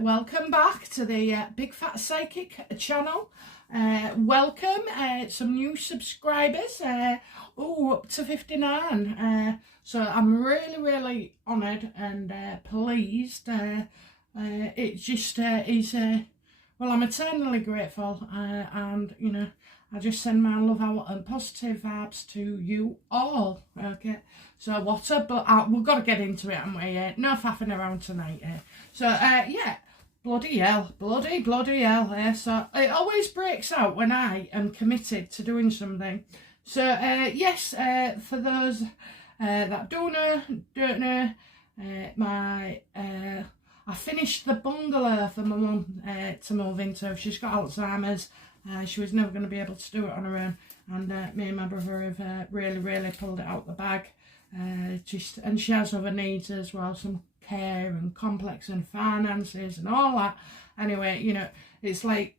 welcome back to the Big Fat Psychic channel. Welcome, some new subscribers, up to 59. So I'm really honoured and pleased. It just is, well, I'm eternally grateful, and, you know, I just send my love out and positive vibes to you all, okay? So what's up? But we've got to get into it, haven't we? No faffing around tonight. So, yeah, bloody hell. Bloody hell. So it always breaks out when I am committed to doing something. So, yes, for those that don't know, I finished the bungalow for my mum to move into. She's got Alzheimer's. She was never going to be able to do it on her own, and me and my brother have really pulled it out the bag. And she has other needs as well, some care and complex and finances and all that. Anyway, you know, it's like,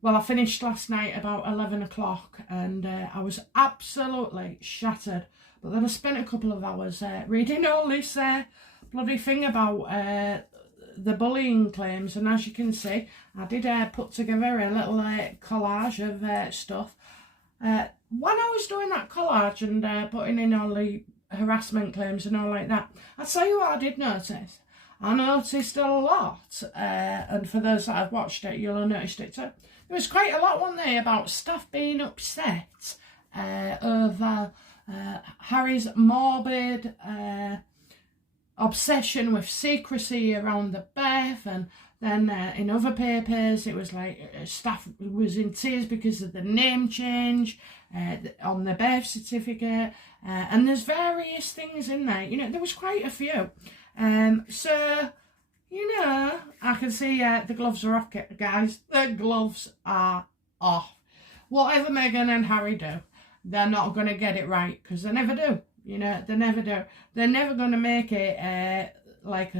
well, I finished last night about 11 o'clock and I was absolutely shattered. But then I spent a couple of hours reading all this bloody thing about the bullying claims, and as you can see, I did put together a little collage of stuff. When I was doing that collage and putting in all the harassment claims and all like that, I'll tell you what I did notice. I noticed a lot, and for those that have watched it, you'll have noticed it too. There was quite a lot, wasn't there, about staff being upset over Harry's morbid obsession with secrecy around the birth, and then in other papers it was like staff was in tears because of the name change on the birth certificate, and there's various things in there, you know, there was quite a few. So, you know, I can see the gloves are off, guys. The gloves are off. Whatever Meghan and Harry do, they're not going to get it right, because they never do. You know, they never do. They're never going to make it like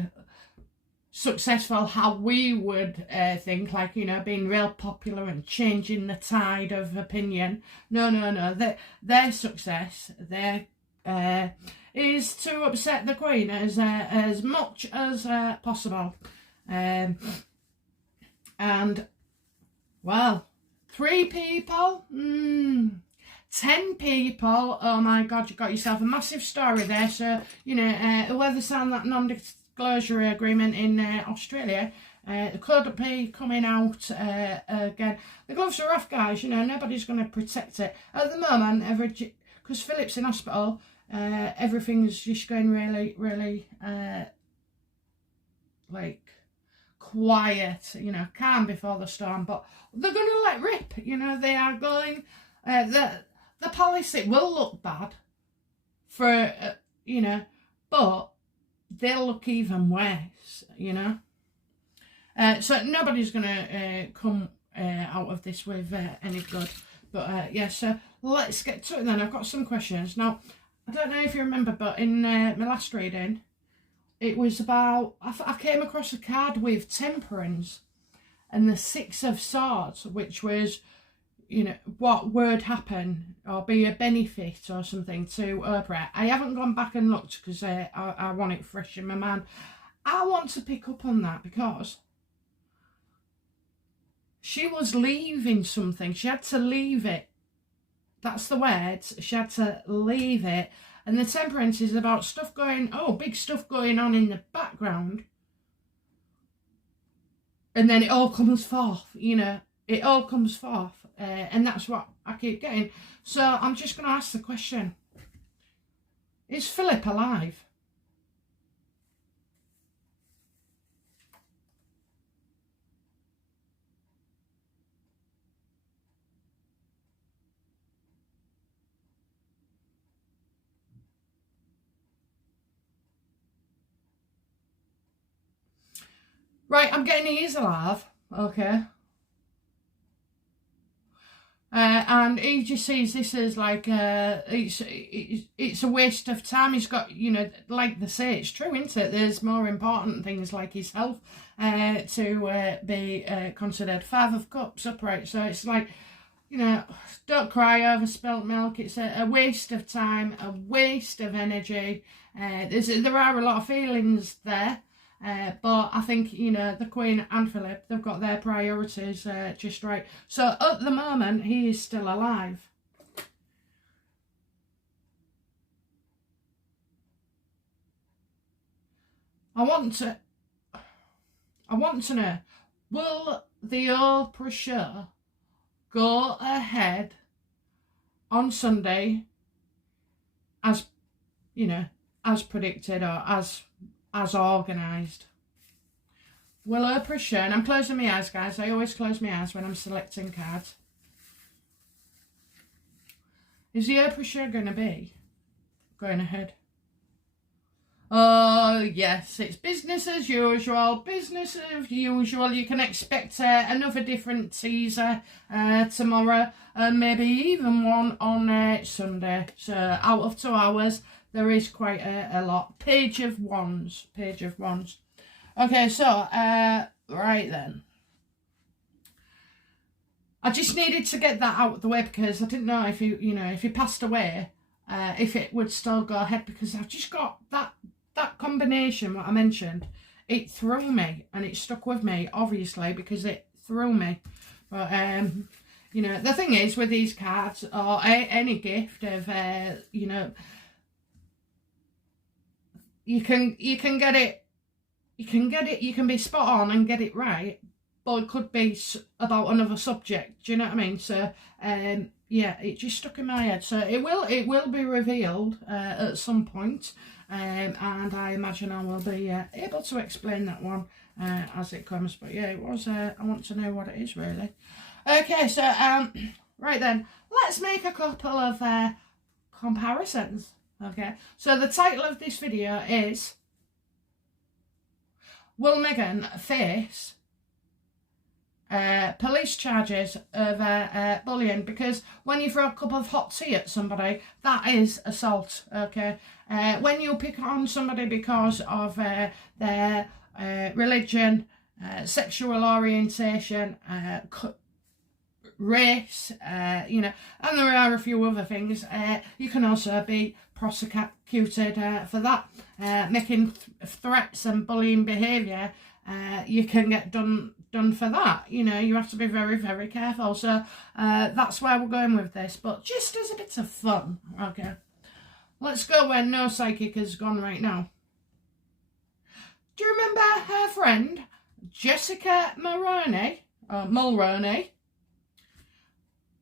successful how we would think, like, you know, being real popular and changing the tide of opinion. No. Their success, is to upset the Queen as much as possible. And, well, 3 people, 10 people, oh my God, you got yourself a massive story there. So, you know, whoever signed that non-disclosure agreement in Australia, could be coming out again. The gloves are off, guys, you know, nobody's going to protect it. At the moment, because Philip's in hospital, everything's just going really, like, quiet, you know, calm before the storm. But they're going to let rip, you know, they are going, the policy will look bad for, you know, but they'll look even worse, you know. So nobody's going to come out of this with any good. But, yeah, so let's get to it then. I've got some questions. Now, I don't know if you remember, but in my last reading, it was about, I came across a card with temperance and the 6 of Swords, which was, you know, what would happen or be a benefit or something to Oprah. I haven't gone back and looked because I want it fresh in my mind. I want to pick up on that because she was leaving something. She had to leave it. That's the words. She had to leave it. And the temperance is about stuff going, big stuff going on in the background. And then it all comes forth, you know. It all comes forth. And that's what I keep getting. So I'm just going to ask the question. Is Philip alive? Right, I'm getting he is alive. Okay. And he just sees this as like it's a waste of time. He's got, you know, like they say, it's true, isn't it? There's more important things like his health to be considered. 5 of Cups upright. So it's like, you know, don't cry over spilt milk. It's a waste of time, a waste of energy. There are a lot of feelings there. But I think, you know, the Queen and Philip, they've got their priorities just right. So at the moment, he is still alive. I want to know, will the Oprah show go ahead on Sunday as, you know, as predicted or as organised? Will Oprah show, and I'm closing my eyes, guys. I always close my eyes when I'm selecting cards. Is the Oprah show going to be going ahead? Oh, yes, it's business as usual. Business as usual. You can expect another different teaser tomorrow, and maybe even one on Sunday. So out of 2 hours, there is quite a lot. Page of Wands. Okay, so, right then. I just needed to get that out of the way because I didn't know if if he passed away, if it would still go ahead, because I've just got that combination, what I mentioned. It threw me, and it stuck with me, obviously, because it threw me. But, you know, the thing is with these cards, or any gift of, you know, you can get it, you can be spot on and get it right, but it could be about another subject. Do you know what I mean? So, yeah, it just stuck in my head. So it will be revealed at some point, and I imagine I will be able to explain that one as it comes. But yeah, it was. I want to know what it is really. Okay, so right then, let's make a couple of comparisons. Okay, so the title of this video is, will Meghan face police charges of bullying? Because when you throw a cup of hot tea at somebody, that is assault. Okay, when you pick on somebody because of their religion, sexual orientation, race, you know, and there are a few other things, you can also be prosecuted for that. Making threats and bullying behaviour, you can get done for that. You know, you have to be very, very careful. So that's where we're going with this. But just as a bit of fun, okay, let's go where no psychic has gone right now. Do you remember her friend Jessica Mulroney?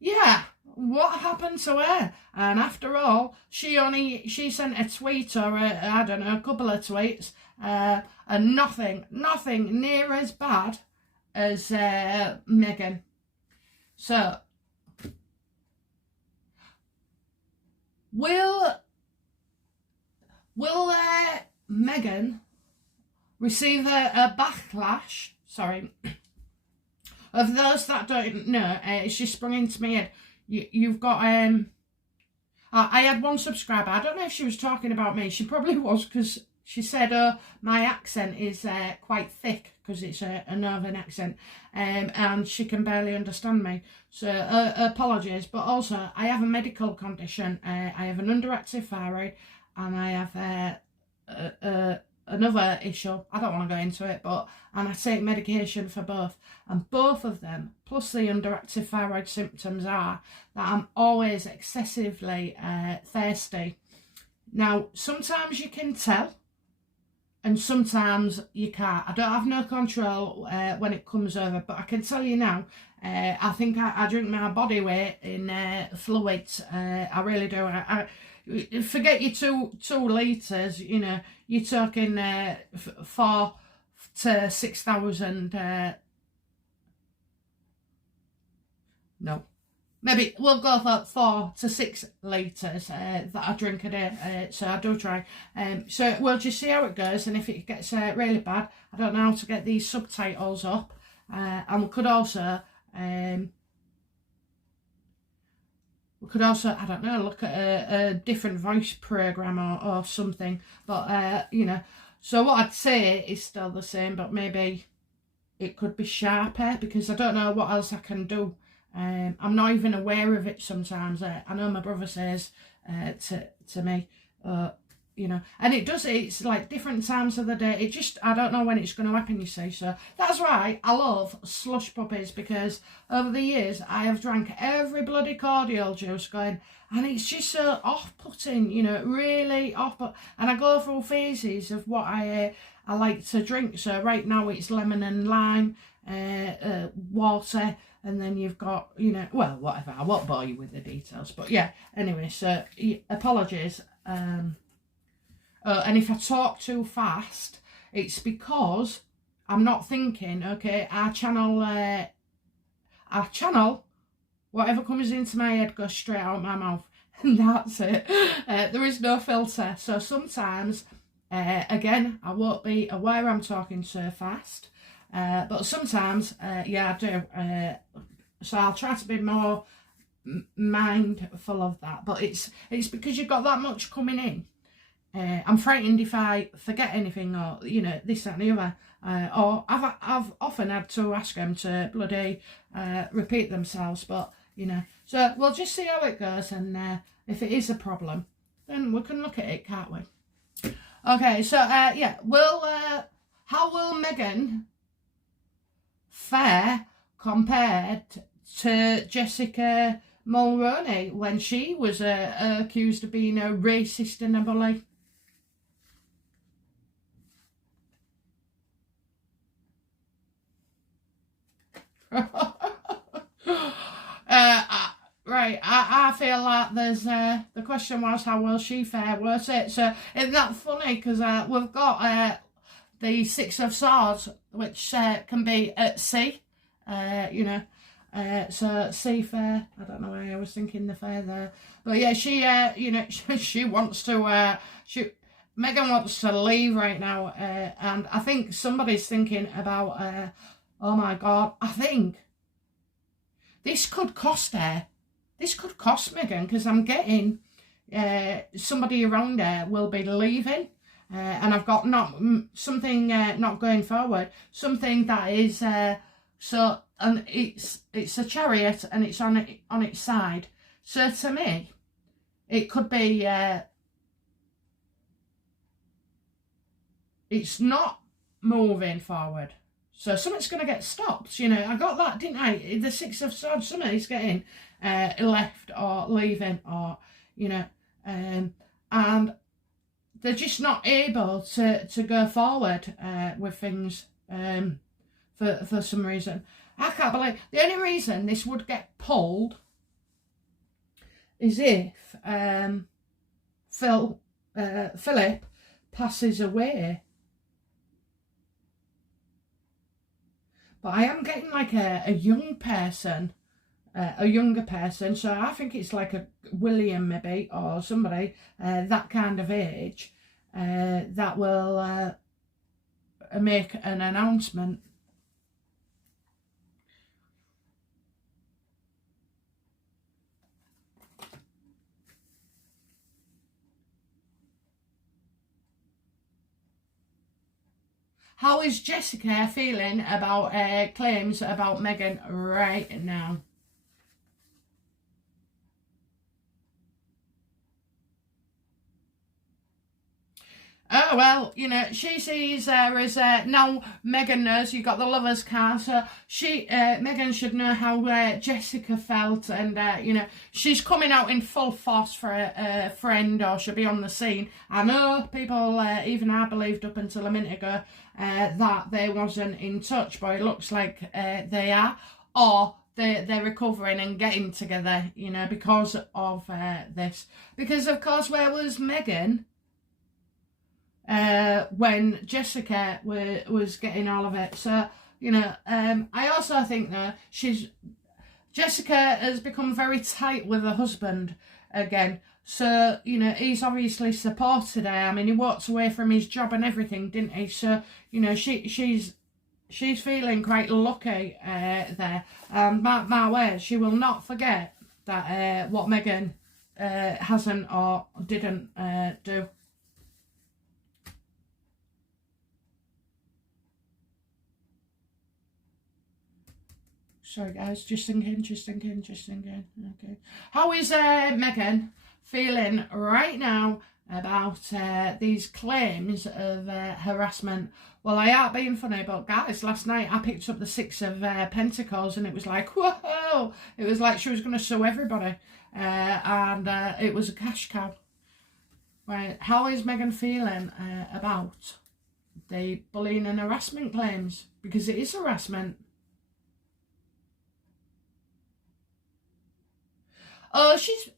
Yeah, what happened to her? And after all, she sent a tweet, or I don't know, a couple of tweets, and nothing near as bad as Meghan. So, will Meghan receive a backlash? Sorry. Of those that don't know, it's just sprung into my head. You've got, I had one subscriber, I don't know if she was talking about me, she probably was, because she said, oh, my accent is quite thick, because it's a northern accent, and she can barely understand me, so apologies. But also, I have a medical condition. I have an underactive thyroid, and I have another issue, I don't want to go into it, and I take medication for both, and both of them, plus the underactive thyroid symptoms, are that I'm always excessively thirsty. Now, sometimes you can tell, and sometimes you can't. I don't have no control when it comes over, but I can tell you now, I think I drink my body weight in fluids. I really do. I forget your 2 litres, you know, you're talking 4 to 6,000, no, maybe we'll go for 4 to 6 litres that I drink a day, so I do try. So we'll just see how it goes, and if it gets really bad, I don't know how to get these subtitles up, and we could also, I don't know, look at a different voice programme or something. But, you know, so what I'd say is still the same, but maybe it could be sharper, because I don't know what else I can do. I'm not even aware of it sometimes. I know my brother says to me, you know, and it's like different times of the day. I don't know when it's going to happen, you see. So that's why I love slush puppies, because over the years I have drank every bloody cordial juice going, and it's just so off-putting, you know, really off-put. And I go through phases of what I like to drink. So right now it's lemon and lime, water, and then you've got, you know, well, whatever. I won't bore you with the details, but yeah. Anyway, so apologies. And if I talk too fast, it's because I'm not thinking. Okay, our channel, whatever comes into my head goes straight out my mouth, and that's it. There is no filter. So sometimes, again, I won't be aware I'm talking so fast. But sometimes, yeah, I do. So I'll try to be more mindful of that. But it's because you've got that much coming in. I'm frightened if I forget anything, or, you know, this, that and the other. Or I've often had to ask them to bloody repeat themselves. But, you know, so we'll just see how it goes. And if it is a problem, then we can look at it, can't we? Okay, so, yeah, how will Meghan fare compared to Jessica Mulroney when she was accused of being a racist and a bully? Right, I feel like there's the question was, how will she fare, was it? So isn't that funny, because we've got the Six of Swords, which can be at sea, you know, so sea fair. I don't know why I was thinking the fair there, but yeah, she you know, she wants to Meghan wants to leave right now, and I think somebody's thinking about oh my god, I think this could cost her. This could cost Meghan, because I'm getting somebody around her will be leaving. And I've got something not going forward, something that is so, and it's a chariot and it's on its side. So to me, it could be it's not moving forward. So something's going to get stopped. You know, I got that, didn't I? The Six of Swords, somebody's getting left or leaving, or, you know, and they're just not able to go forward with things for some reason. I can't believe, the only reason this would get pulled is if Philip passes away. But I am getting like a young person, a younger person, so I think it's like a William maybe, or somebody that kind of age, that will make an announcement. How is Jessica feeling about claims about Meghan right now? Oh, well, you know, she sees her as, now Meghan knows, you've got the lover's card, so Meghan should know how Jessica felt, and, you know, she's coming out in full force for a friend, or she'll be on the scene. I know people, even I believed up until a minute ago, that they wasn't in touch, but it looks like they are, or they're recovering and getting together, you know, because of this. Because, of course, where was Meghan when Jessica was getting all of it? So, you know, I also think that Jessica has become very tight with her husband again. So, you know, he's obviously supported her. I mean, he walked away from his job and everything, didn't he? So, you know, she's feeling quite lucky there. My word, she will not forget that what Meghan hasn't or didn't do. Sorry guys, just thinking. Okay. How is Meghan feeling right now about these claims of harassment. Well, I aren't being funny, but guys, last night I picked up the Six of Pentacles, and it was like, whoa! It was like she was going to sue everybody, and it was a cash cow. Right, how is Meghan feeling about the bullying and harassment claims? Because it is harassment. Oh, she's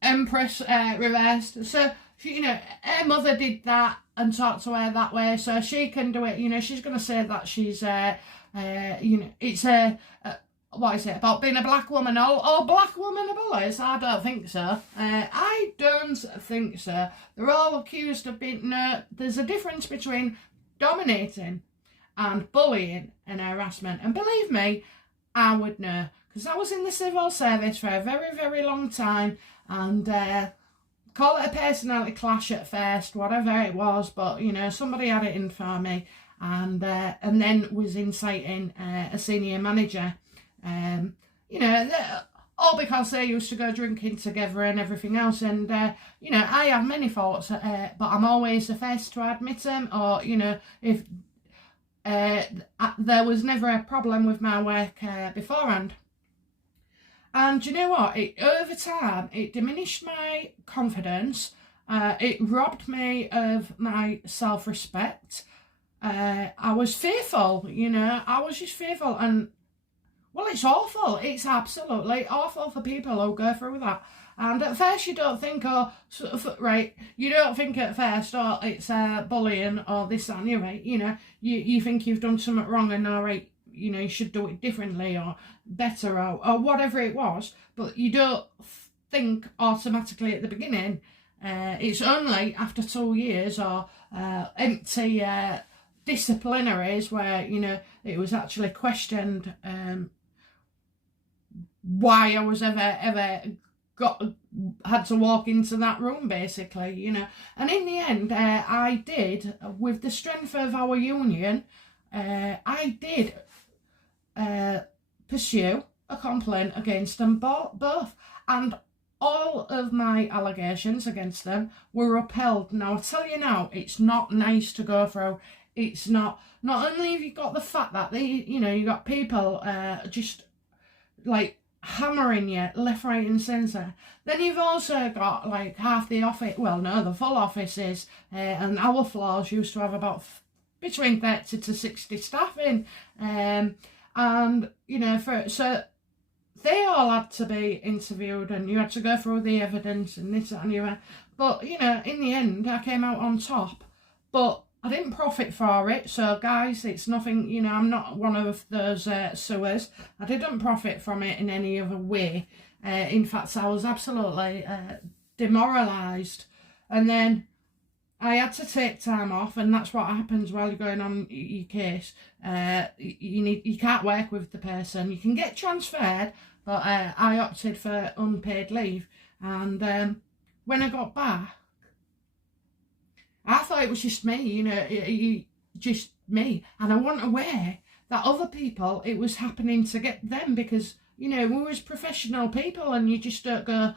Empress reversed. So, she, her mother did that and talked to her that way, so she can do it. She's going to say that she's, it's what is it, about being a black woman? All black women are bullies? I don't think so. I don't think so. They're all accused of being, there's a difference between dominating and bullying and harassment. And believe me, I would know, because I was in the civil service for a very, very long time, and call it a personality clash at first, whatever it was, but somebody had it in for me, and then was inciting a senior manager, all because they used to go drinking together and everything else, and I have many faults, but I'm always the first to admit them, or if there was never a problem with my work beforehand. And you know what? Over time, it diminished my confidence. It robbed me of my self-respect. I was fearful, I was just fearful. And, well, it's awful. It's absolutely awful for people who go through that. And at first you don't think, you don't think at first, it's bullying or this, that, and the other, you think you've done something wrong and, all right, you should do it differently or better or whatever it was, but you don't think automatically at the beginning. It's only after 2 years or empty disciplinaries where, it was actually questioned why I was ever had to walk into that room, basically, And in the end, I did, with the strength of our union, I did pursue a complaint against them both, and all of my allegations against them were upheld. Now, I tell you now, it's not nice to go through. It's not only have you got the fact that you got people just like hammering you left, right and centre, then you've also got like half the office, well no, the full offices, and our floors used to have about between 30 to 60 staff in, and so they all had to be interviewed, and you had to go through the evidence and this, that and the other. But in the end I came out on top, but I didn't profit for it. So guys, it's nothing, I'm not one of those suers. I didn't profit from it in any other way. In fact, I was absolutely demoralised, and then I had to take time off, and that's what happens while you're going on your case. You can't work with the person. You can get transferred, but I opted for unpaid leave. And when I got back, I thought it was just me, just me. And I wasn't aware that other people, it was happening to get them, because, we was professional people, and you just don't go...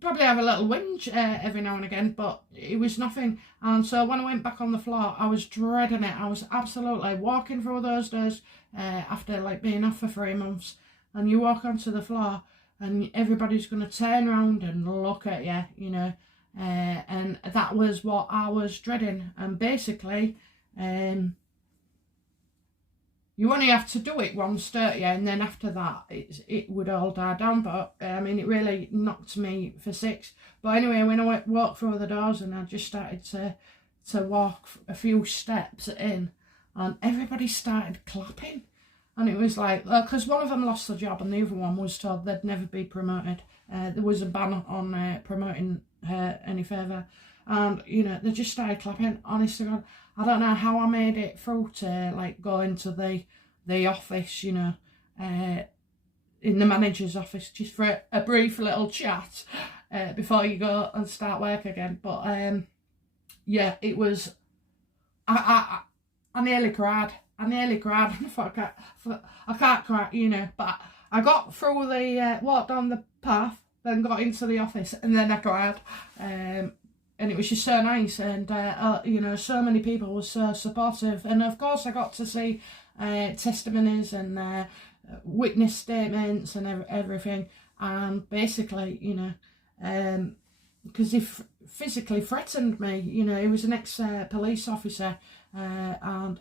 probably have a little whinge every now and again, but it was nothing. And so when I went back on the floor, I was dreading it. I was absolutely walking through those days after like being off for 3 months, and you walk onto the floor and everybody's going to turn around and look at you, and that was what I was dreading. And basically you only have to do it once, don't you? And then after that, it would all die down. But, it really knocked me for 6. But anyway, when I walked through the doors and I just started to walk a few steps in, and everybody started clapping. And it was like, because one of them lost the job and the other one was told they'd never be promoted. There was a ban on promoting her any further. And, they just started clapping. Honest to God, I don't know how I made it through to, like, go into the office, in the manager's office, just for a brief little chat before you go and start work again. But, yeah, it was... I nearly cried. I thought, I can't cry, but I got through walked down the path, then got into the office, and then I cried. And it was just so nice, and you know, so many people were so supportive, and of course I got to see testimonies and witness statements and everything, and basically, you know, because he physically threatened me, you know, he was an ex-police officer, and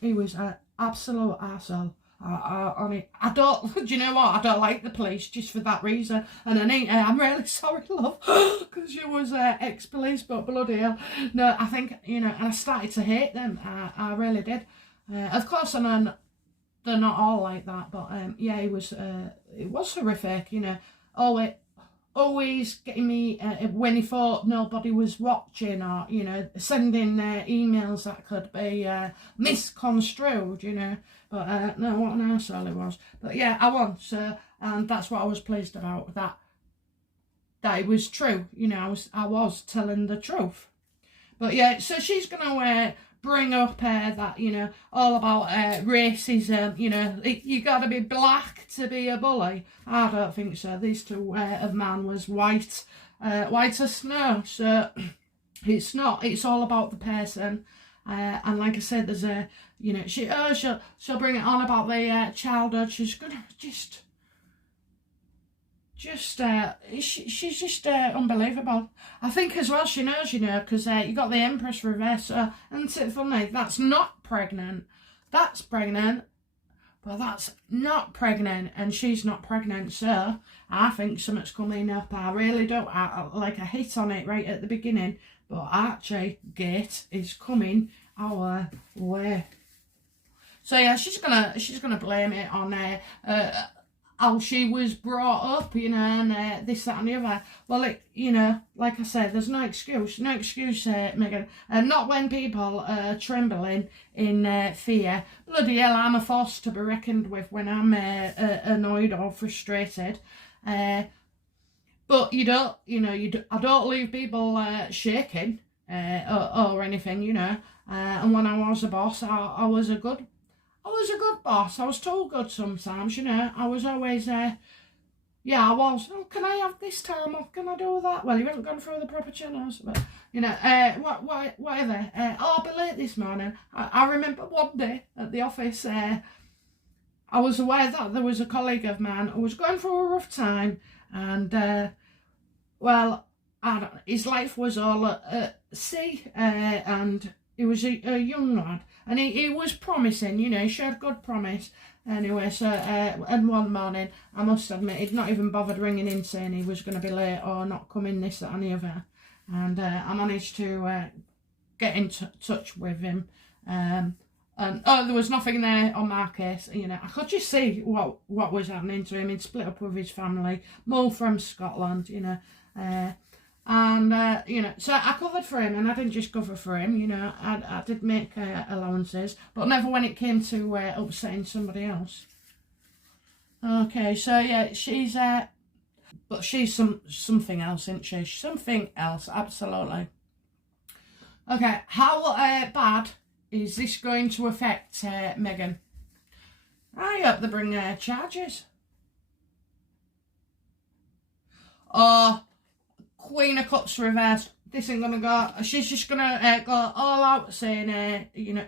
he was an absolute arsehole. I don't, do you know what? I don't like the police just for that reason. And I'm really sorry, love, because you was ex-police, but bloody hell. No, I think, you know, and I started to hate them. I really did. Of course, I know they're not all like that, but yeah, it was horrific, you know. Always getting me when he thought nobody was watching, or, you know, sending emails that could be misconstrued, you know. But no, what an arsehole it was. But yeah, I won, so, and that's what I was pleased about, that it was true, you know, I was telling the truth. But yeah, so she's gonna bring up that, you know, all about racism, you know, you gotta be black to be a bully. I don't think so. These two of man was white as snow, so it's not, it's all about the person. And like I said, there's a, you know, she'll bring it on about the childhood. She's gonna she's just unbelievable. I think as well she knows, you know, because you got the Empress reverse, isn't it funny? That's not pregnant. That's pregnant, but that's not pregnant, and she's not pregnant, so I think something's coming up. I really don't. I hit on it right at the beginning, but Archie Gate is coming our way. So yeah, she's gonna blame it on how she was brought up, you know, and this, that and the other. Well, you know, like I said, there's no excuse, Meghan. And not when people are trembling in fear. Bloody hell, I'm a force to be reckoned with when I'm annoyed or frustrated. But you don't, you know, I don't leave people shaking or anything, you know. And when I was a boss, I was a good boss. I was too good sometimes, you know. I was always, yeah, I was. Oh, can I have this time off? Can I do that? Well, you haven't gone through the proper channels, but, you know, whatever. I'll be late this morning. I remember one day at the office, I was aware that there was a colleague of mine who was going through a rough time, and, well, his life was all at sea, and he was a young lad, and he was promising, you know, he showed good promise. Anyway, so, and one morning, I must admit, he'd not even bothered ringing in saying he was going to be late or not coming, this, that and the other. And I managed to get in touch with him. And, there was nothing there on my case, you know. I could just see what was happening to him. He'd split up with his family, moved from Scotland, you know. And, you know, so I covered for him, and I didn't just cover for him, you know, I did make allowances, but never when it came to upsetting somebody else. Okay, so yeah, she's, but she's something else, isn't she? Something else, absolutely. Okay, how bad is this going to affect Meghan? I hope they bring charges. Queen of Cups reversed. This ain't gonna go. She's just gonna go all out saying, you know,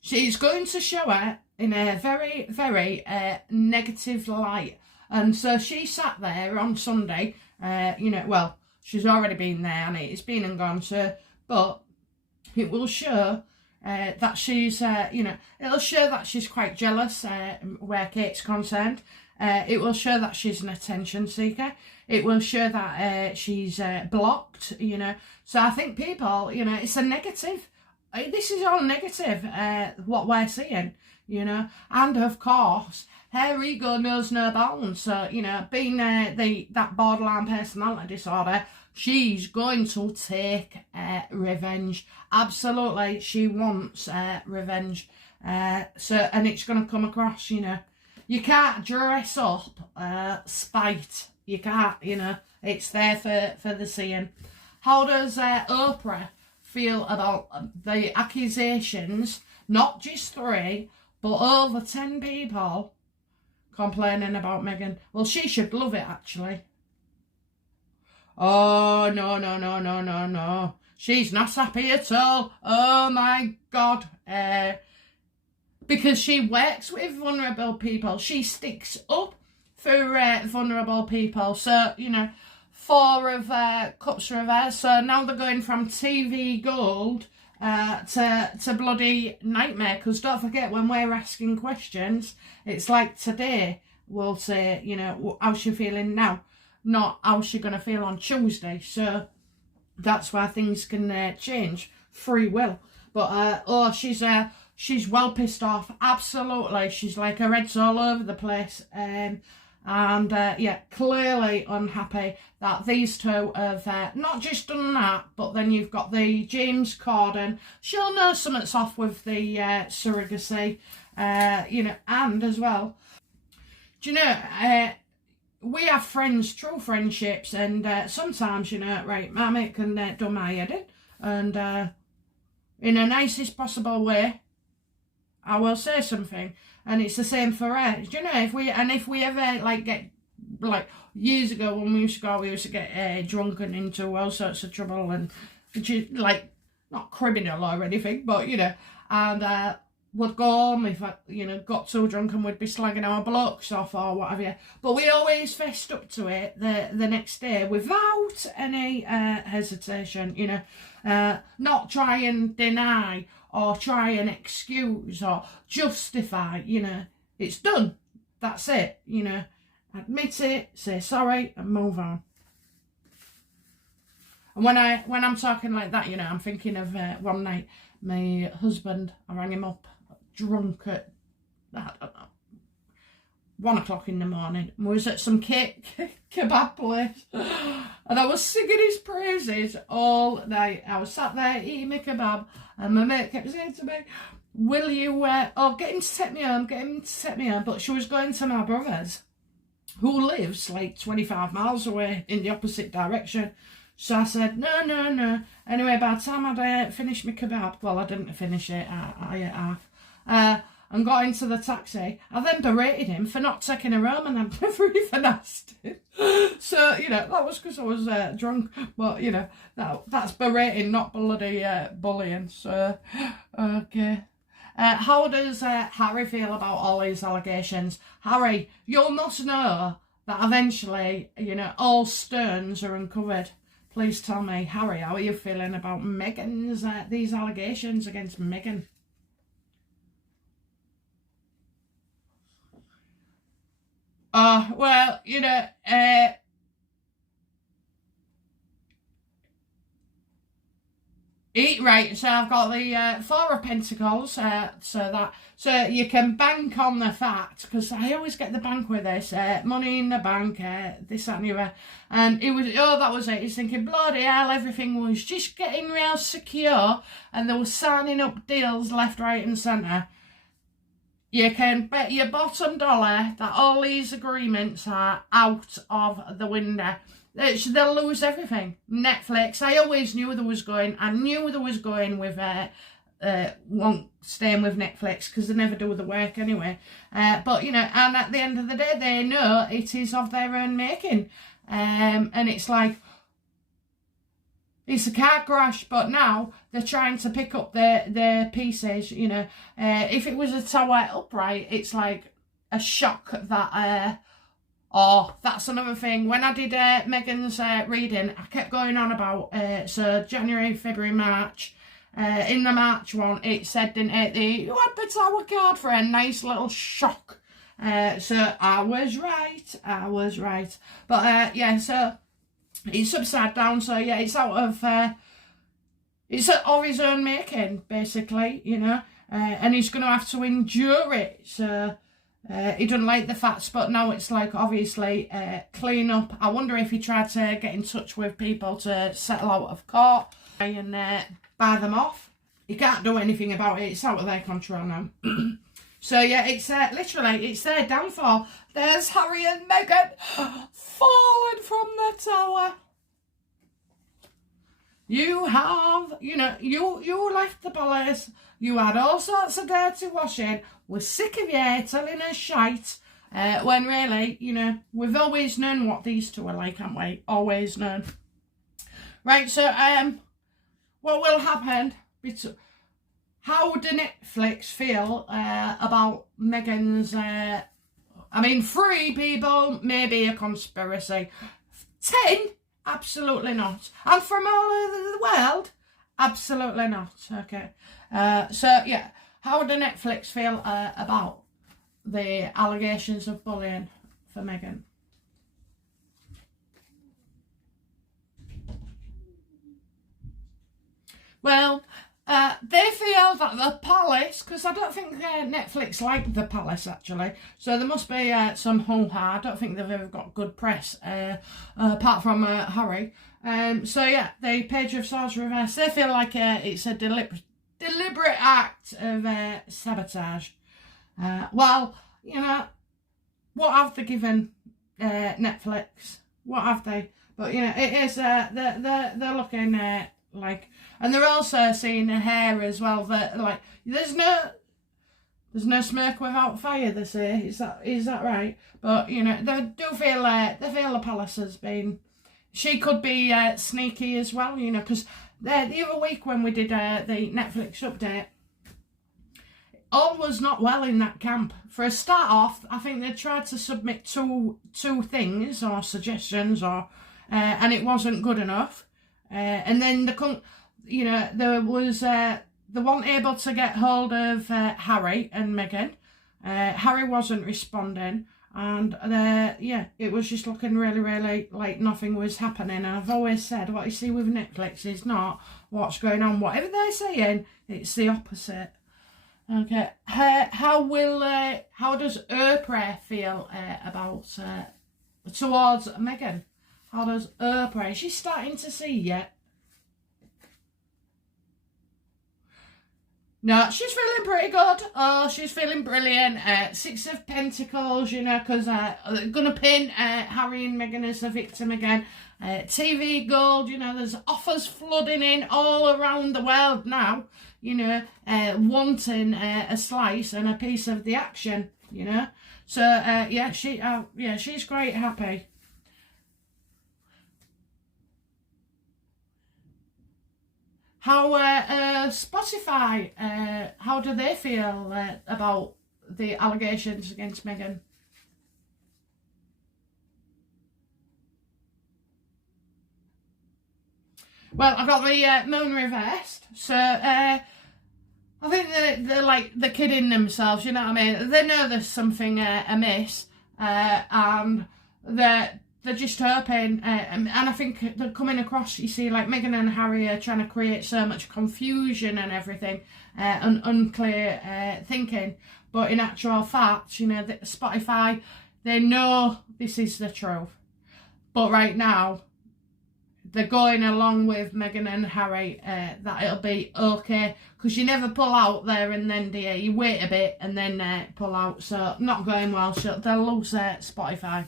she's going to show her in a very, very negative light. And so she sat there on Sunday, you know, well, she's already been there, and it's been and gone, so, but it will show that she's, you know, it'll show that she's quite jealous where Kate's concerned. It will show that she's an attention seeker. It will show that she's blocked, you know. So I think people, you know, it's a negative. This is all negative, what we're seeing, you know. And of course, her ego knows no bounds. So, you know, being that borderline personality disorder, she's going to take revenge. Absolutely, she wants revenge. So, and it's going to come across, you know. You can't dress up spite. You can't, you know. It's there for the seeing. How does Oprah feel about the accusations? Not just 3, but over 10 people complaining about Meghan. Well, she should love it, actually. Oh, no, no, no, no, no, no. She's not happy at all. Oh, my God. Because she works with vulnerable people. She sticks up for vulnerable people. So, you know, 4 of cups reversed. So now they're going from TV gold to bloody nightmare. Because don't forget, when we're asking questions, it's like today we'll say, you know, how's she feeling now? Not how's she going to feel on Tuesday. So that's why things can change. Free will. But, oh, she's well pissed off. Absolutely. She's like, her head's all over the place. Yeah, clearly unhappy that these two have not just done that, but then you've got the James Corden. She'll know something's off with the surrogacy, you know, and as well. Do you know, we have friends, true friendships, and sometimes, you know, right, my mate can do my head in, and in the nicest possible way, I will say something, and it's the same for her. Do you know, if we ever like get, like years ago when we used to go out, we used to get drunk and into all sorts of trouble, and which is like not criminal or anything, but you know, and would go home if I, you know, got too drunk, and we'd be slagging our blokes off or whatever. But we always fessed up to it the next day without any hesitation, you know, not try and deny or try and excuse or justify, you know. It's done. That's it, you know. Admit it, say sorry, and move on. And when I'm talking like that, you know, I'm thinking of one night, my husband, I rang him up, drunk at, I don't know, 1 o'clock in the morning. We was at some kebab place, and I was singing his praises all night. I was sat there eating my kebab, and my mate kept saying to me, will you, get him to take me home, get him to take me home. But she was going to my brother's, who lives like 25 miles away in the opposite direction. So I said, no, no, no. Anyway, by the time I'd finished my kebab, well, I didn't finish it, I ate half, and got into the taxi. I then berated him for not taking her home, and I'd never even asked him. So, you know, that was because I was drunk. But, you know, that's berating, not bloody bullying. So, okay. How does Harry feel about all these allegations? Harry, you must know that eventually, you know, all stones are uncovered. Please tell me, Harry, how are you feeling about Meghan's, these allegations against Meghan? Well, you know, right, so I've got the 4 of Pentacles, so you can bank on the fact, because I always get the bank with this, money in the bank, this, that and the other, and it was, that was it. He's thinking, bloody hell, everything was just getting real secure, and they were signing up deals left, right and centre. You can bet your bottom dollar that all these agreements are out of the window. They'll lose everything. Netflix, I always knew there was going. I knew there was going with staying with Netflix, because they never do the work anyway. But, you know, and at the end of the day, they know it is of their own making. And it's like, it's a car crash, but now they're trying to pick up their pieces, you know. If it was a tower upright, it's like a shock that... that's another thing. When I did Meghan's reading, I kept going on about, so January, February, March. In the March one, it said, didn't it, you had the tower card for a nice little shock. So I was right. But yeah, so it's upside down. So yeah, it's out of, it's of his own making, basically, you know. And he's going to have to endure it. So... he doesn't like the facts, but now it's like, obviously, clean up. I wonder if he tried to get in touch with people to settle out of court and buy them off. He can't do anything about it. It's out of their control now. So, yeah, it's literally, it's their downfall. There's Harry and Meghan fallen from the tower. You have, you know, you left the palace. You had all sorts of dirty washing. We're sick of you telling us shite. When really, you know, we've always known what these two are like, haven't we? Always known. Right, so what will happen? How do Netflix feel about Meghan's? I mean, 3 people, maybe a conspiracy. 10, absolutely not. And from all over the world, absolutely not. Okay. So yeah, how do Netflix feel about the allegations of bullying for Meghan? Well, they feel that the palace, because I don't think Netflix like the palace actually, so there must be some hoo-ha. I don't think they've ever got good press apart from Harry. So yeah, the page of swords reverse. They feel like it's a deliberate act of sabotage. Well, you know, what have they given Netflix? What have they? But you know, it is they're looking like, and they're also seeing a hair as well. That like, there's no smoke without fire. They say, is that right? But you know, they do feel they feel the palace has been. She could be sneaky as well. You know, because the other week when we did the Netflix update, all was not well in that camp. For a start off, I think they tried to submit two things or suggestions, or and it wasn't good enough. And then there was they weren't able to get hold of Harry and Meghan. Harry wasn't responding, and it was just looking really, really like nothing was happening. And I've always said, what you see with Netflix is not what's going on. Whatever they're saying, it's the opposite. Okay, how does Oprah feel about towards Meghan? How does Oprah? Is she starting to see yet? No, she's feeling pretty good. Oh, she's feeling brilliant. 6 of Pentacles, you know, because they're going to pin Harry and Meghan as the victim again. TV gold, you know, there's offers flooding in all around the world now, you know, wanting a slice and a piece of the action, you know. So, she's quite happy. How Spotify, how do they feel about the allegations against Meghan? Well, I got the moon reversed, so I think they're like they're kidding themselves. You know what I mean? They know there's something amiss, and they're just hoping, and I think they're coming across, you see, like Meghan and Harry are trying to create so much confusion and everything, and unclear thinking. But in actual fact, you know, Spotify, they know this is the truth. But right now, they're going along with Meghan and Harry, that it'll be okay. Because you never pull out there and then, do you? You wait a bit and then pull out. So, not going well. So, they'll lose Spotify.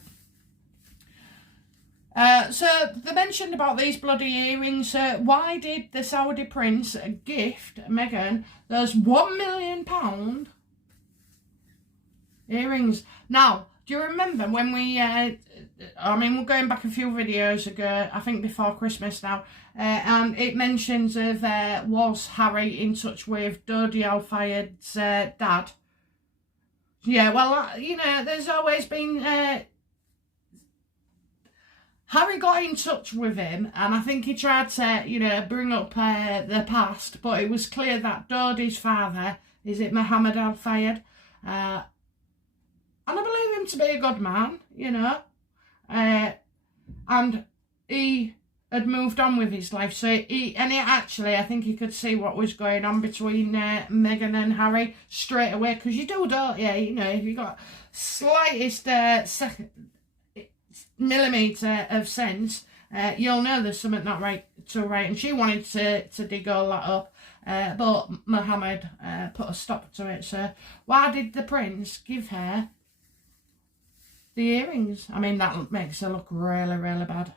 So they mentioned about these bloody earrings. Why did the Saudi prince gift Meghan those £1 million earrings? Now, do you remember when we, we're going back a few videos ago, I think before Christmas now, and it mentions of, was Harry in touch with Dodi Al-Fayed's dad? Yeah, well, you know, there's always been... Harry got in touch with him, and I think he tried to, you know, bring up the past, but it was clear that Dodi's father, is it Mohammed Al-Fayed? And I believe him to be a good man, you know. And he had moved on with his life, so I think he could see what was going on between Meghan and Harry straight away, because you do, don't you? You know, if you got slightest millimetre of sense, you'll know there's something not right. And she wanted to dig all that up, but Mohammed put a stop to it. So why did the prince give her the earrings? I mean, that makes her look really, really bad.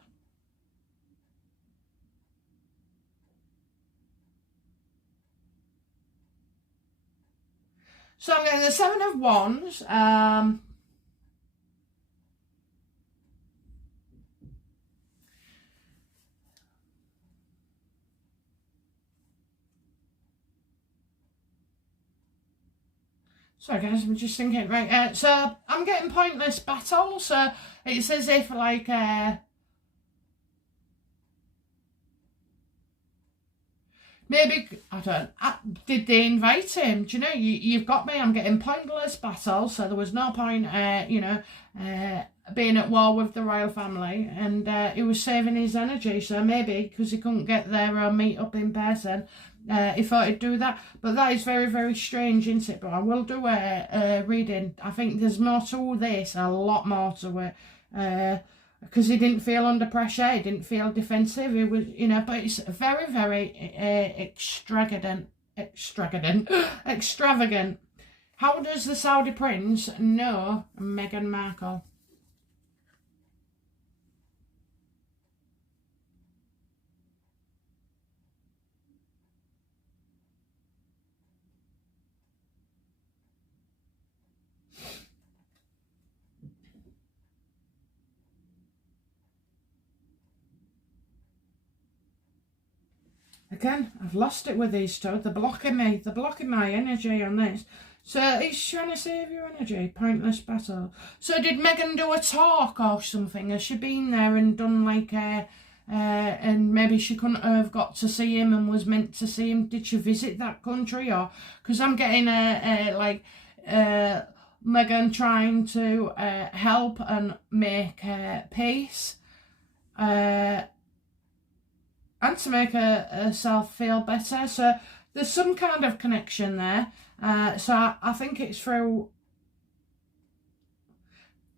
So I'm getting the 7 of Wands, Sorry guys, I'm just thinking, right, so I'm getting pointless battle, so it's as if like, maybe, I don't, did they invite him? Do you know, you've got me, I'm getting pointless battle, so there was no point, you know, being at war with the royal family, and he was saving his energy, so maybe, because he couldn't get there or meet up in person, he thought he'd do that. But that is very, very strange, isn't it? But I will do a reading. I think there's more to this, a lot more to it. Because he didn't feel under pressure, he didn't feel defensive, he was, you know, but it's very, very extravagant. How does the Saudi prince know Meghan Markle? Again, I've lost it with these two. They're blocking me. They're blocking my energy on this. So he's trying to save your energy. Pointless battle. So did Meghan do a talk or something? Has she been there and done like and maybe she couldn't have got to see him and was meant to see him? Did she visit that country? Or because I'm getting Meghan trying to help and make peace. And to make herself feel better. So there's some kind of connection there. So I think it's through...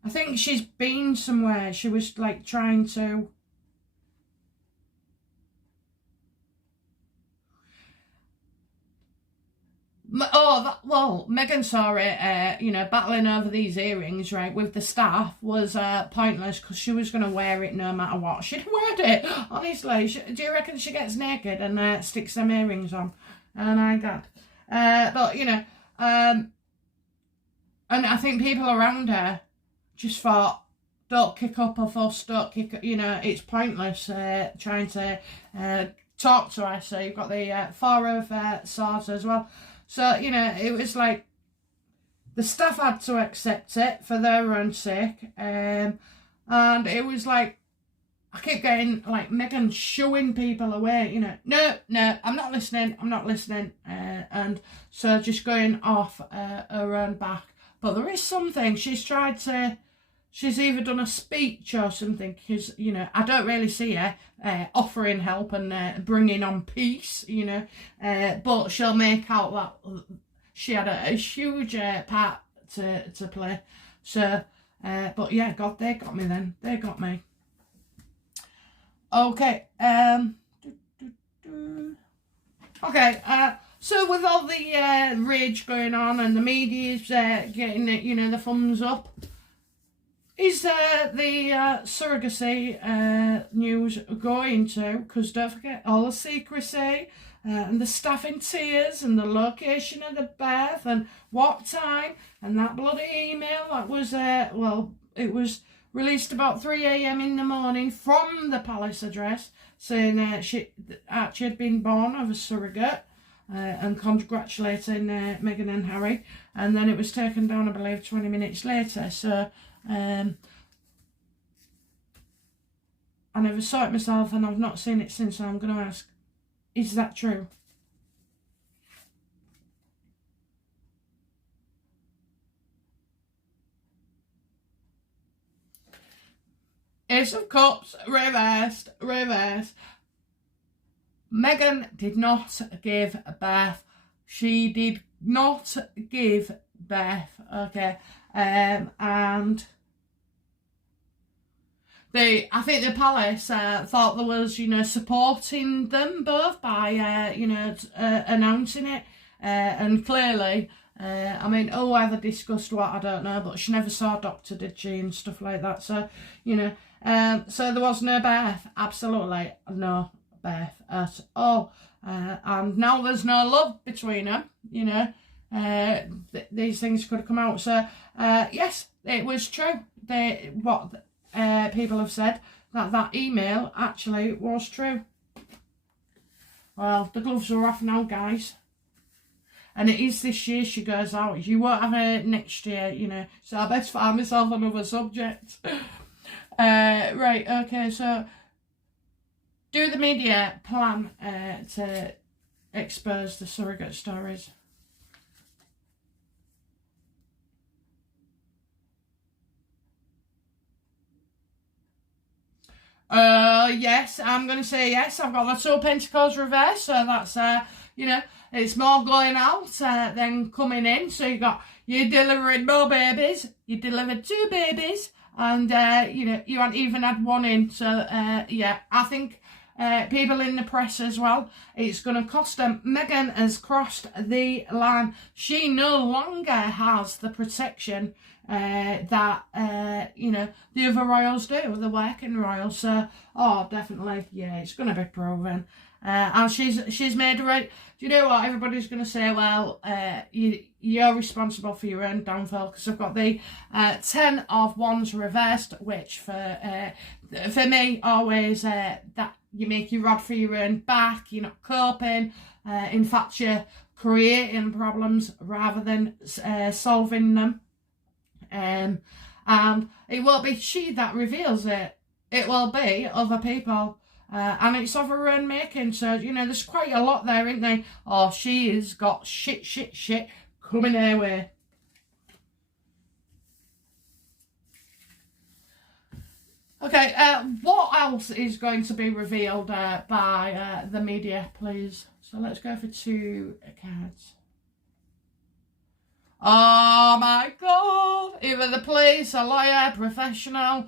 I think she's been somewhere. She was like trying to... Meghan saw it, you know, battling over these earrings, right, with the staff was pointless because she was going to wear it no matter what. She'd wear it, honestly. Do you reckon she gets naked and sticks them earrings on? Oh my God. But, you know, and I think people around her just thought, don't kick up a fuss, don't kick, you know, it's pointless trying to talk to her. So you've got the Four of Swords as well. So, you know, it was like the staff had to accept it for their own sake. And it was like, I keep getting like Meghan shooing people away, you know, no, I'm not listening. And so just going off her own back. But there is something, she's either done a speech or something, because, you know, I don't really see her offering help and bringing on peace, you know, but she'll make out that she had a huge part to play. So, but yeah, God, they got me then. They got me. Okay. Okay, so with all the rage going on and the media's getting, you know, the thumbs up, is the surrogacy news going to? Because don't forget all the secrecy and the staff in tears and the location of the birth and what time and that bloody email that was, it was released about 3 a.m. in the morning from the palace address saying Archie had been born of a surrogate and congratulating Meghan and Harry. And then it was taken down, I believe, 20 minutes later. So I never saw it myself and I've not seen it since, so I'm going to ask, is that true? Ace of Cups, reversed. Meghan did not give birth. She did not give birth, okay? And I think the palace thought there was, you know, supporting them both by, you know, announcing it. And clearly, I mean, whether discussed what, I don't know, but she never saw a doctor, did she, and stuff like that. So, you know, so there was no birth, absolutely no birth at all. And now there's no love between them, you know. These things could have come out. So, yes, it was true. People have said that email actually was true. Well, the gloves are off now, guys. And it is this year she goes out. You won't have her next year, you know. So I best find myself another subject. Right, okay, so do the media plan to expose the surrogate stories? Yes, I'm going to say yes. I've got the two pentacles reversed, so that's, you know, it's more going out than coming in. So you're delivering more babies, you delivered 2 babies, and, you know, you haven't even had 1 in. So, yeah, I think people in the press as well, it's going to cost them. Meghan has crossed the line. She no longer has the protection that you know, the other royals do, the working royals. So definitely, yeah, it's going to be proven. And she's made a right. Do you know what? Everybody's going to say, well, you're responsible for your own downfall, because I've got the 10 of Wands reversed, which for me always that you make your rod for your own back. You're not coping. In fact, you're creating problems rather than solving them. And it won't be she that reveals it. It will be other people. And it's of her own making. So, you know, there's quite a lot there, isn't there? Oh, she has got shit coming her way. Okay, what else is going to be revealed by the media, please? So let's go for 2 cards. Oh my God! Either the police, a lawyer, professional,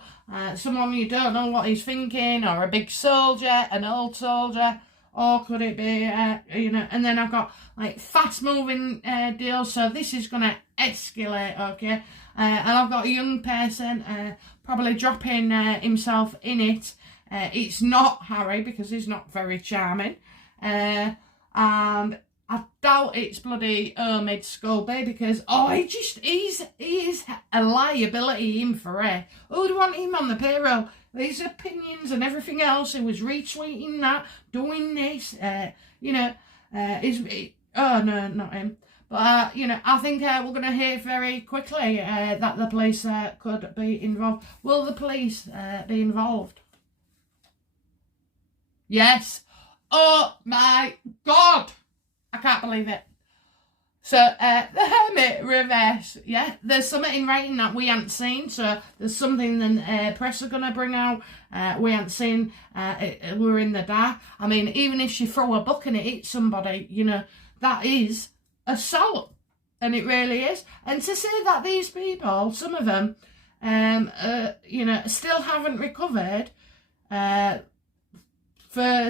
someone you don't know what he's thinking, or a big soldier, an old soldier, or could it be, you know? And then I've got like fast-moving deals, so this is going to escalate, okay? And I've got a young person probably dropping himself in it. It's not Harry, because he's not very charming, and I doubt it's bloody Omid Scobie, because he is a liability in for her. Who do you want him on the payroll? His opinions and everything else. He was retweeting that, doing this, you know, oh no, not him. But, you know, I think we're going to hear very quickly that the police could be involved. Will the police be involved? Yes. Oh my God. I can't believe it. So, the Hermit reverse, yeah, there's something in writing that we haven't seen, so there's something the press are going to bring out, we haven't seen, we're in the dark. I mean, even if she throw a book and it hits somebody, you know, that is assault, and it really is. And to say that these people, some of them, you know, still haven't recovered for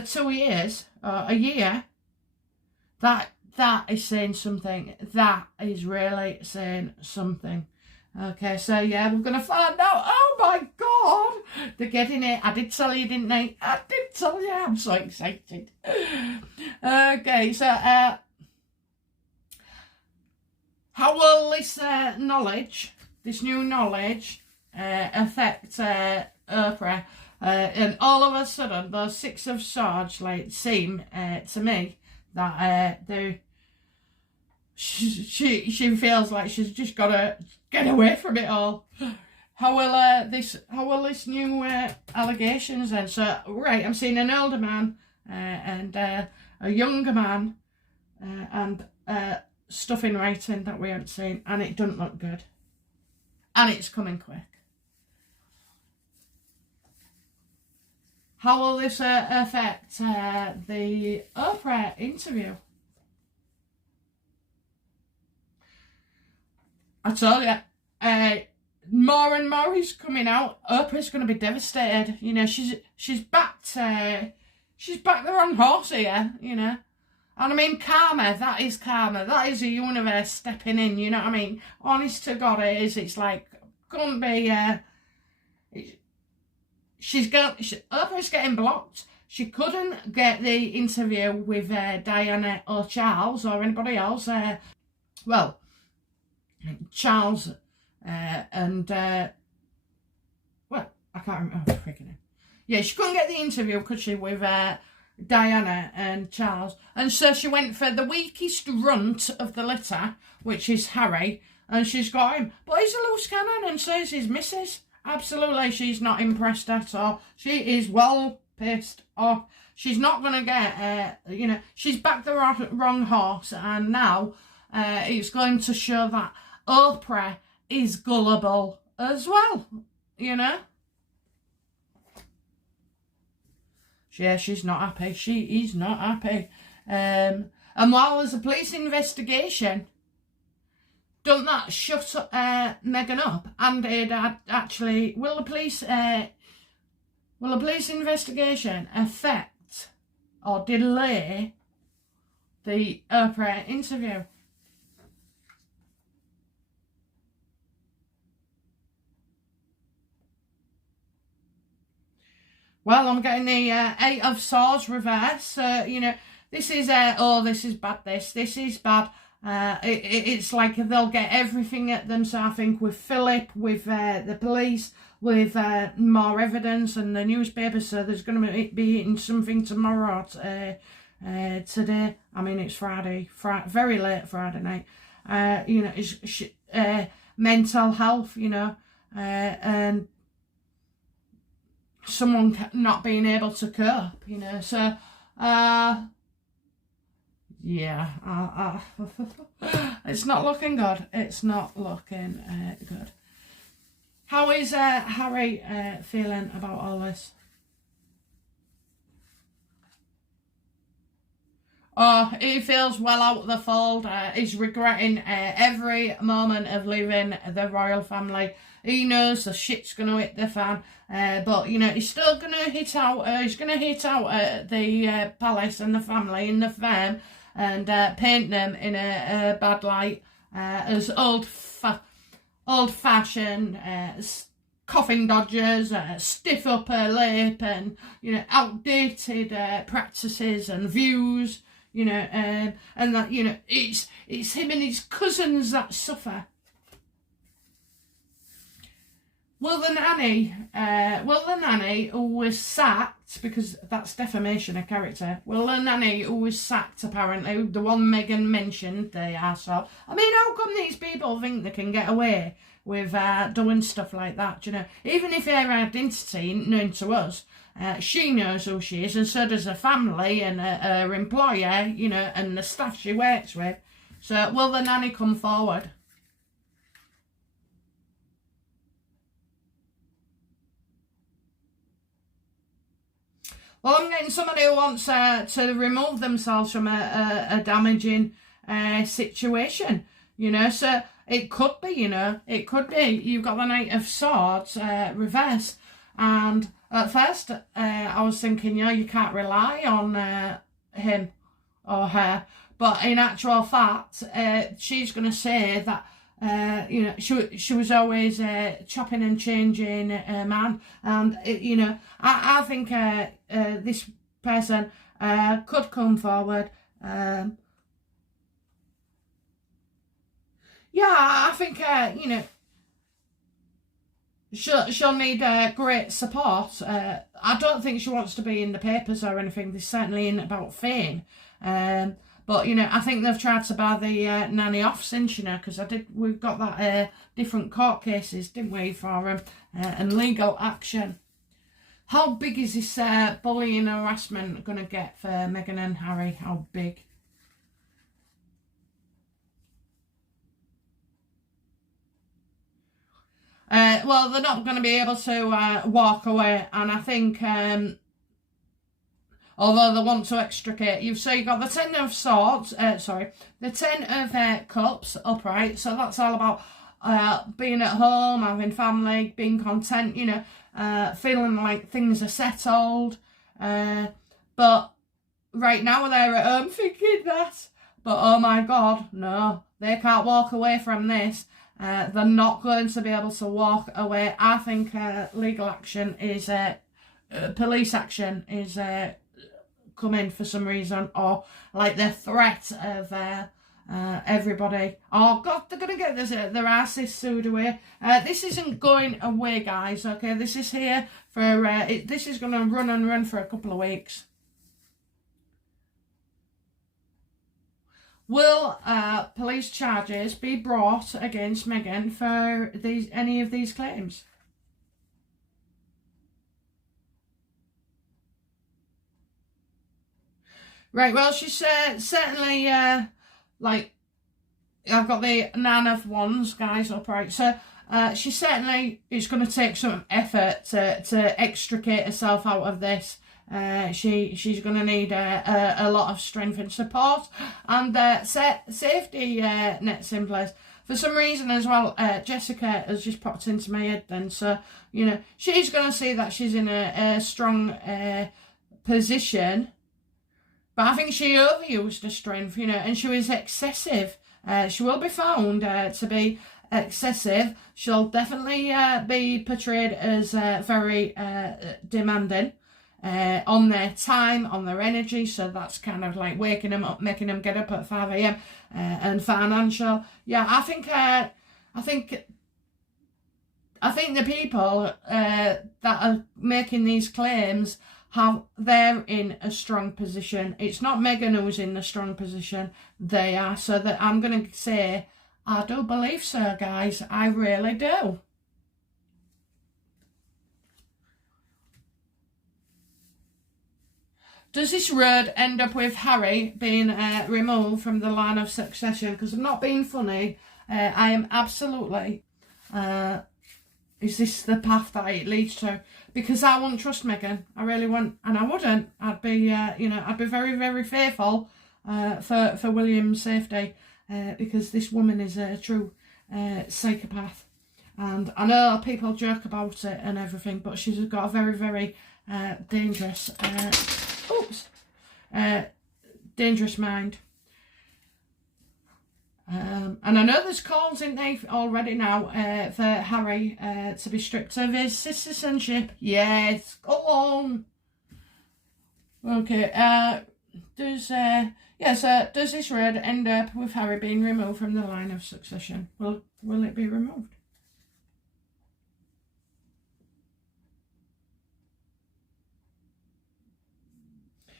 2 years, or a year, that is saying something. That is really saying something. Okay, so yeah, we're going to find out. Oh my God, they're getting it. I did tell you, didn't I? I did tell you. I'm so excited. Okay, so how will this knowledge, this new knowledge, affect Oprah? And all of a sudden, those 6 of Swords, like, seem to me that she feels like she's just got to get away from it all. How will this new allegations then? So right, I'm seeing an older man and a younger man and stuff in writing that we haven't seen, and it doesn't look good, and it's coming quick. How will this affect the Oprah interview? I told you, more and more is coming out. Oprah's going to be devastated. You know, she's backed her on horse here. You know, and I mean karma. That is karma. That is the universe stepping in. You know what I mean? Honest to God, it is. It's like couldn't be. Oprah's getting blocked. She couldn't get the interview with Diana or Charles or anybody else. Well, Charles and well, I can't remember. Oh, freaking hell. Yeah, she couldn't get the interview, could she, with Diana and Charles. And so she went for the weakest runt of the litter, which is Harry, and she's got him. But he's a loose cannon, and so is his missus. Absolutely, she's not impressed at all. She is well pissed off. She's not going to get, she's backed the wrong horse, and now it's going to show that Oprah is gullible as well, Yeah, she's not happy. She is not happy. And while there's a police investigation, don't that shut Meghan up? And it actually, will the police investigation affect or delay the Oprah interview? Well, I'm getting the Eight of Swords reverse. This is, this is bad, this is bad. It's like they'll get everything at them. So I think with Philip, with the police, with more evidence and the newspaper, so there's going to be something tomorrow, today. I mean, it's Friday, very late Friday night. It's mental health, and someone not being able to cope, so yeah, it's not looking good. It's not looking good. How is Harry feeling about all this? Oh, he feels well out of the fold. He's regretting every moment of leaving the royal family. He knows the shit's going to hit the fan. But, he's still going to hit out. He's going to hit out at the palace and the family and the firm and paint them in a bad light as old-fashioned coffin dodgers, stiff upper lip and, outdated practices and views. And that, it's him and his cousins that suffer. Will the nanny who was sacked, because that's defamation of character, will the nanny who was sacked, apparently, the one Meghan mentioned, the arsehole, I mean, how come these people think they can get away with doing stuff like that, Even if her identity isn't known to us, she knows who she is, and so does her family and her employer, and the staff she works with. So will the nanny come forward? Well, I'm getting somebody who wants to remove themselves from a damaging situation, so it could be, you've got the Knight of Swords reverse, and at first I was thinking, you can't rely on him or her, but in actual fact, she's going to say that she was always chopping and changing man, and I think this person could come forward. I think she'll need great support. I don't think she wants to be in the papers or anything. This certainly isn't about fame. But, I think they've tried to bar the nanny off since, because we've got that different court cases, didn't we, for and legal action. How big is this bullying and harassment going to get for Meghan and Harry? How big? Well, they're not going to be able to walk away, and I think... although they want to extricate you. So you've got the Ten of Swords, the Ten of Cups upright. So that's all about being at home, having family, being content, feeling like things are settled. But right now they're at home thinking that. But oh my God, no, they can't walk away from this. They're not going to be able to walk away. I think legal action is, police action is... coming for some reason, or like the threat of everybody. Oh God, they're gonna get their asses sued away. This isn't going away, guys. Okay, this is here for. This is gonna run and run for a couple of weeks. Will police charges be brought against Meghan for any of these claims? Right, well, she's certainly, like, I've got the 9 of Wands, guys, up, right, so she certainly, it's going to take some effort to extricate herself out of this. She's going to need a lot of strength and support, and safety nets in place. For some reason as well, Jessica has just popped into my head then, so, you know, she's going to see that she's in a strong position. But I think she overused her strength, you know, and she was excessive. She will be found to be excessive. She'll definitely be portrayed as very demanding on their time, on their energy. So that's kind of like waking them up, making them get up at 5 a.m. And financial. Yeah, I think the people that are making these claims they're in a strong position. It's not Meghan who's in a strong position. They are. So that I'm going to say, I do believe so, guys. I really do. Does this road end up with Harry being removed from the line of succession? Because I'm not being funny. I am absolutely... is this the path that it leads to? Because I won't trust Meghan. I really won't. And I wouldn't. I'd be, you know, I'd be very, very fearful for William's safety. Because this woman is a true psychopath. And I know people joke about it and everything, but she's got a very, very dangerous... dangerous mind. And I know there's calls in there already now for Harry to be stripped of his citizenship. Yes, go on. Okay, does this road end up with Harry being removed from the line of succession? Will it be removed?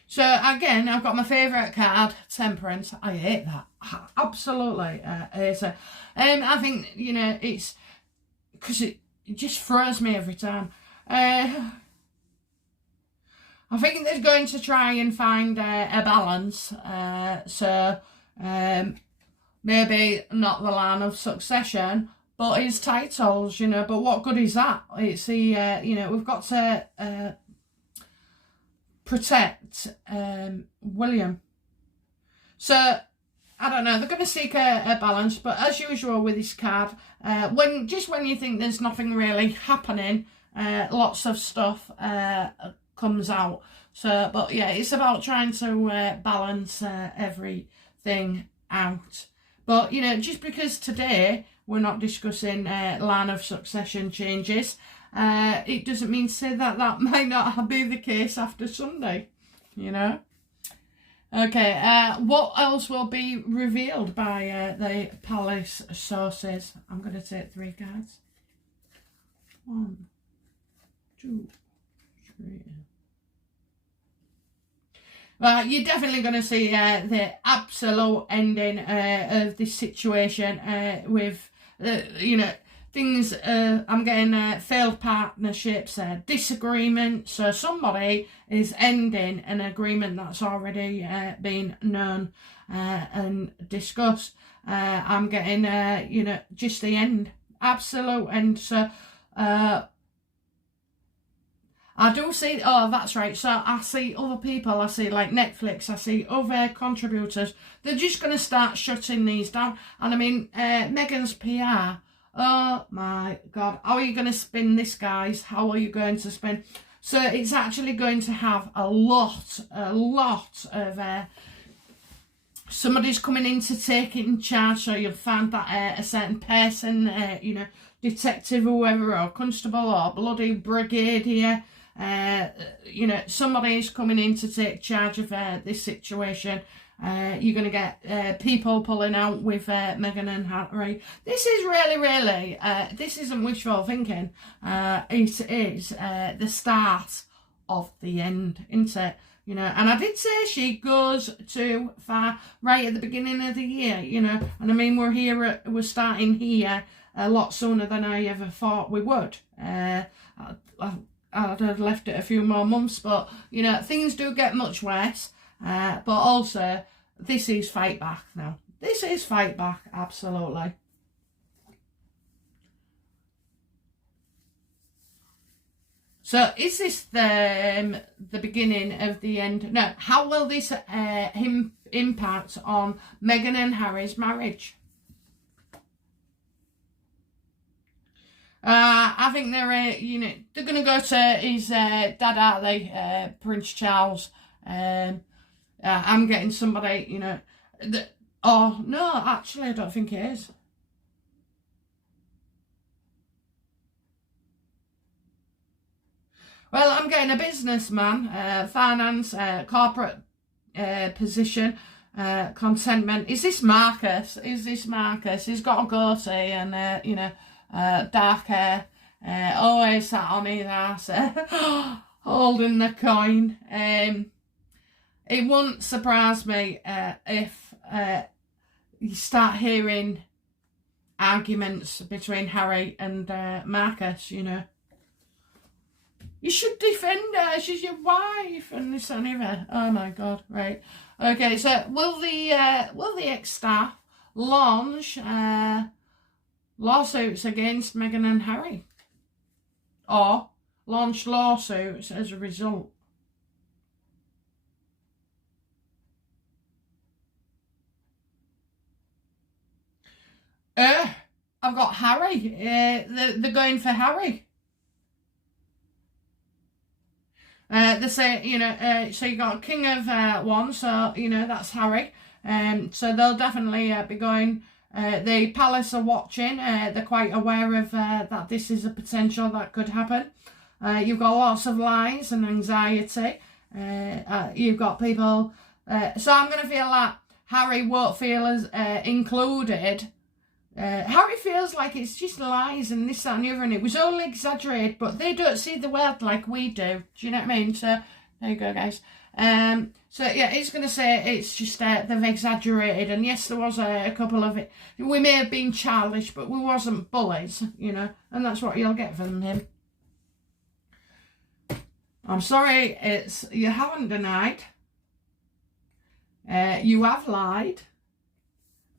So again, I've got my favourite card, Temperance. I hate that. I absolutely hate it. I think, you know, it's because it just throws me every time. I think they're going to try and find a balance. So maybe not the line of succession, but his titles, you know. But what good is that? It's the, you know, we've got to... protect William. So I don't know, they're going to seek a balance, but as usual with this card, when you think there's nothing really happening, lots of stuff comes out. So, but yeah, it's about trying to balance everything out. But, you know, just because today we're not discussing line of succession changes, it doesn't mean to say that that might not be the case after Sunday, you know. Okay, what else will be revealed by the palace sources? I'm going to take 3 cards. 1, 2, 3. Well, you're definitely going to see the absolute ending of this situation with, you know, things. I'm getting failed partnerships, disagreements. So somebody is ending an agreement that's already been known and discussed. I'm getting, you know, just the end, absolute end. So I do see, oh, that's right. So I see other people, I see like Netflix, I see other contributors. They're just going to start shutting these down. And I mean, Meghan's PR, oh my God, how are you going to spin this, guys? How are you going to spin? So it's actually going to have a lot of, somebody's coming in to take it in charge. So you'll find that a certain person, you know, detective, whoever, or constable, or bloody brigadier, you know, somebody's coming in to take charge of this situation. You're going to get people pulling out with Meghan and Harry. This is really, this isn't wishful thinking. It is the start of the end, isn't it? You know, and I did say she goes too far right at the beginning of the year, you know, and I mean, we're starting here a lot sooner than I ever thought we would. I'd have left it a few more months, but, you know, things do get much worse. But also, this is fight back now. This is fight back, absolutely. So is this the beginning of the end? No. How will this impact on Meghan and Harry's marriage? I think they're going to go to his dad, aren't they? Prince Charles. I'm getting somebody, you know. Oh no, actually, I don't think it is. Well, I'm getting a businessman, finance, corporate position, contentment. Is this Marcus? He's got a goatee and, dark hair. Always sat on his ass, holding the coin. It wouldn't surprise me if you start hearing arguments between Harry and Marcus, you know. You should defend her, she's your wife, and this and that. Oh my God, right. Okay, so will the ex-staff launch lawsuits against Meghan and Harry? Or launch lawsuits as a result? I've got Harry. They're going for Harry. They say, you know, so you got King of one, so, you know, that's Harry. So they'll definitely be going. The palace are watching. They're quite aware of that this is a potential that could happen. You've got lots of lies and anxiety. You've got people. So I'm going to feel like Harry won't feel as included. Harry feels like it's just lies and this, that and the other, and it was only exaggerated, but they don't see the world like we do. Do you know what I mean? So, there you go, guys. So, yeah, he's going to say it's just they've exaggerated, and yes, there was a couple of it. We may have been childish, but we wasn't bullies, you know, and that's what you'll get from him. I'm sorry, you haven't denied. You have lied.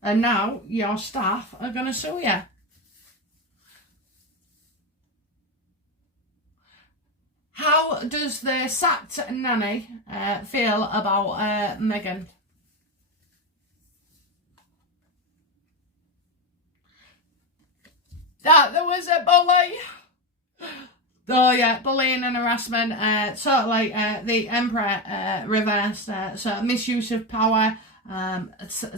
And now your staff are going to sue you. How does the sacked nanny feel about Meghan? That there was a bully. Oh yeah, bullying and harassment. Sort of like the Emperor reversed. So misuse of power. A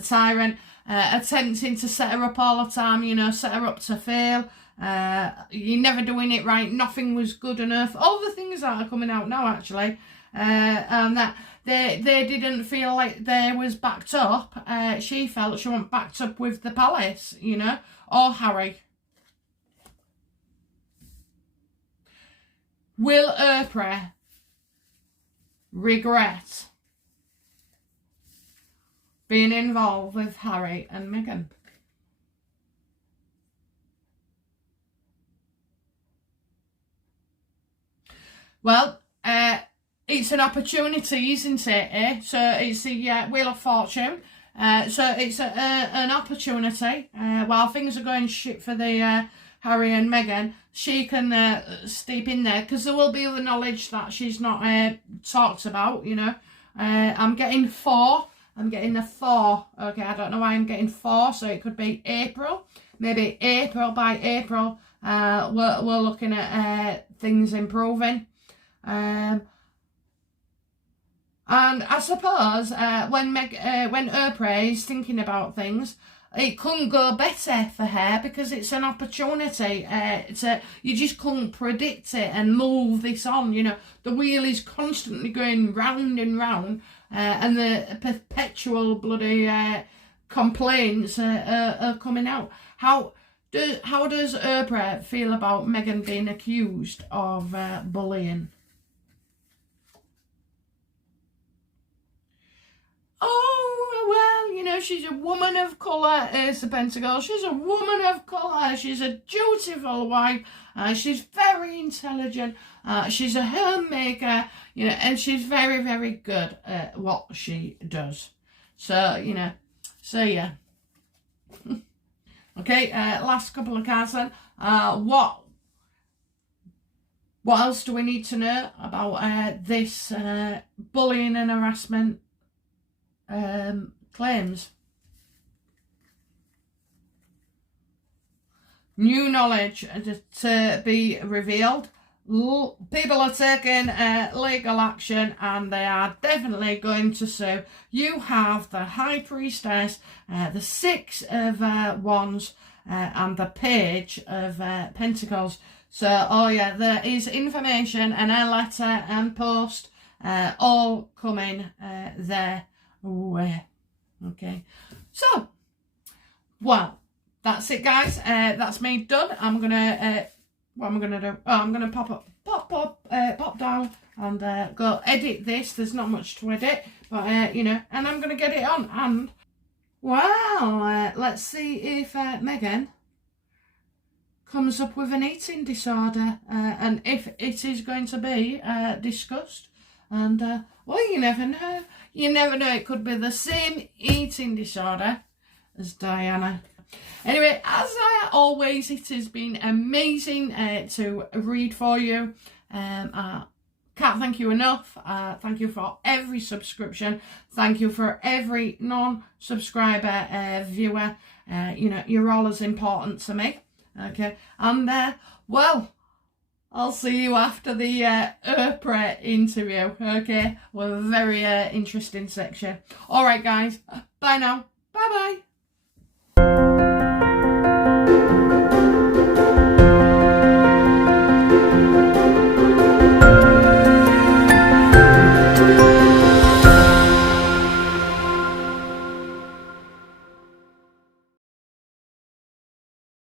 tyrant. Attempting to set her up all the time, you know, set her up to fail. You're never doing it right. Nothing was good enough. All the things that are coming out now, actually, and that they didn't feel like they was backed up. She felt she wasn't backed up with the palace, you know, or Harry. Will Oprah regret being involved with Harry and Meghan? Well, it's an opportunity, isn't it? Eh? So it's the Wheel of Fortune. So it's an opportunity. While things are going shit for the Harry and Meghan, she can steep in there, because there will be other knowledge that she's not talked about, you know. I'm getting 4. I'm getting the 4. Okay, I don't know why I'm getting 4, so it could be April. Maybe April, by April, we're looking at things improving. And I suppose when Oprah is thinking about things, it couldn't go better for her, because it's an opportunity. You just couldn't predict it and move this on. You know, the wheel is constantly going round and round, and the perpetual bloody complaints are coming out. How does Oprah feel about Meghan being accused of bullying? oh, well, you know, she's a woman of colour, is the Pentacle. She's a woman of colour. She's a dutiful wife. She's very intelligent. She's a homemaker, you know, and she's very, very good at what she does. So, you know, so yeah. Okay, last couple of cards then. What else do we need to know about this bullying and harassment claims? New knowledge to be revealed. People are taking legal action and they are definitely going to sue. You have the High Priestess, the Six of Wands, and the Page of Pentacles. So, oh yeah, there is information and a letter and post all coming their way. Okay, so, well, that's it, guys. That's me done. I'm gonna what am I gonna do? Oh, I'm gonna pop down and go edit this. There's not much to edit, but you know, and I'm gonna get it on. And well, let's see if Meghan comes up with an eating disorder, and if it is going to be discussed. And well, you never know. You never know. It could be the same eating disorder as Diana. Anyway, as always, it has been amazing to read for you. I can't thank you enough. Thank you for every subscription. Thank you for every non-subscriber viewer. You know, you're all as important to me. Okay, and well, I'll see you after the Oprah interview. Okay, with a very interesting section. All right, guys. Bye now. Bye bye.